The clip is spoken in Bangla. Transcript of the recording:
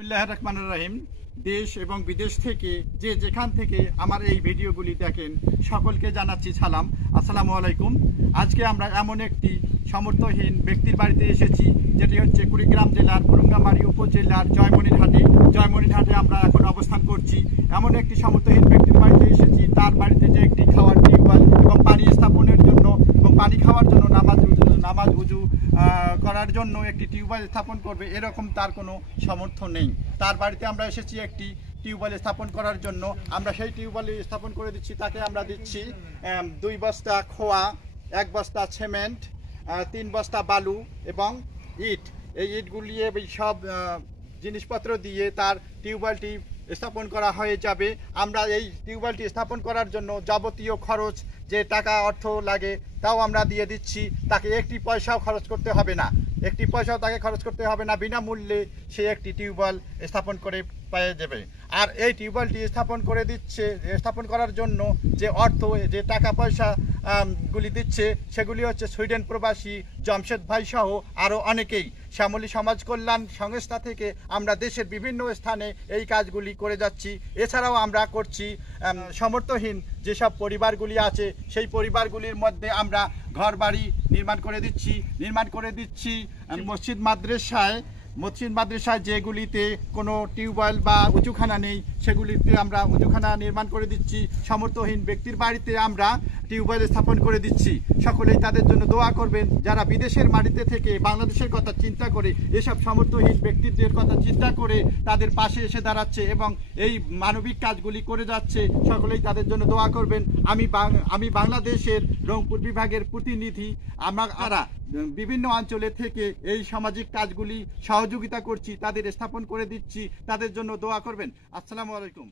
বিসমিল্লাহির রহমানির রহিম। দেশ এবং বিদেশ থেকে যে যেখান থেকে আমার এই ভিডিওগুলি দেখেন সকলকে জানাচ্ছি সালাম, আসসালামু আলাইকুম। আজকে আমরা এমন একটি সমর্থহীন ব্যক্তির বাড়িতে এসেছি, যেটি হচ্ছে কুড়িগ্রাম জেলার কুরুঙ্গামারী উপজেলার জয়মনিরহাটে আমরা এখন অবস্থান করছি। এমন একটি সমর্থহীন ব্যক্তির বাড়িতে এসেছি, তার বাড়িতে যে একটি খাওয়ার টিউবওয়েল এবং পানি স্থাপনের জন্য এবং পানি খাওয়ার জন্য নামাজ উজু করার জন্য একটি টিউবওয়েল স্থাপন করবে, এরকম তার কোনো সামর্থ্য নেই। তার বাড়িতে আমরা এসেছি একটি টিউবওয়েল স্থাপন করার জন্য। আমরা সেই টিউবওয়েল স্থাপন করে দিচ্ছি। তাকে আমরা দিচ্ছি 2 বস্তা খোয়া, 1 বস্তা সিমেন্ট, 3 বস্তা বালু এবং ইট। এই ইটগুলি এই সব জিনিসপত্র দিয়ে তার টিউবওয়েলটি স্থাপন করা হয়ে যাবে। আমরা এই টিউবওয়েলটি স্থাপন করার জন্য যাবতীয় খরচ যে টাকা অর্থ লাগে তাও আমরা দিয়ে দিচ্ছি। তাকে একটি পয়সাও খরচ করতে হবে না, তাকে খরচ করতে হবে না। বিনামূল্যে সে একটি টিউবওয়েল স্থাপন করে পেয়ে যাবে। আর এই টিউবওয়েলটি স্থাপন করার জন্য যে অর্থ, যে টাকা পয়সা গুলি দিচ্ছে, সেগুলি হচ্ছে সুইডেন প্রবাসী জমশেদ ভাই সহ আরও অনেকেই। শ্যামলী সমাজ কল্যাণ সংস্থা থেকে আমরা দেশের বিভিন্ন স্থানে এই কাজগুলি করে যাচ্ছি। এছাড়াও আমরা করছি সমর্থহীন যেসব পরিবারগুলি আছে, সেই পরিবারগুলির মধ্যে আমরা ঘর বাড়ি নির্মাণ করে দিচ্ছি মসজিদ মাদ্রাসায় যেগুলিতে কোনো টিউবওয়েল বা উঁচুখানা নেই, সেগুলিতে আমরা উঁচুখানা নির্মাণ করে দিচ্ছি। সমর্থহীন ব্যক্তির বাড়িতে আমরা টিউবওয়েল স্থাপন করে দিচ্ছি। সকলেই তাদের জন্য দোয়া করবেন, যারা বিদেশের মাটিতে থেকে বাংলাদেশের কথা চিন্তা করে, এসব সমর্থহীন ব্যক্তিদের কথা চিন্তা করে তাদের পাশে এসে দাঁড়াচ্ছে এবং এই মানবিক কাজগুলি করে যাচ্ছে। সকলেই তাদের জন্য দোয়া করবেন। আমি বাংলাদেশের রংপুর বিভাগের প্রতিনিধি। আমরা বিভিন্ন অঞ্চলে থেকে এই সামাজিক কাজগুলি সহযোগিতা করছি, তাদের স্থাপন করে দিচ্ছি। তাদের জন্য দোয়া করবেন। আসসালামু আলাইকুম।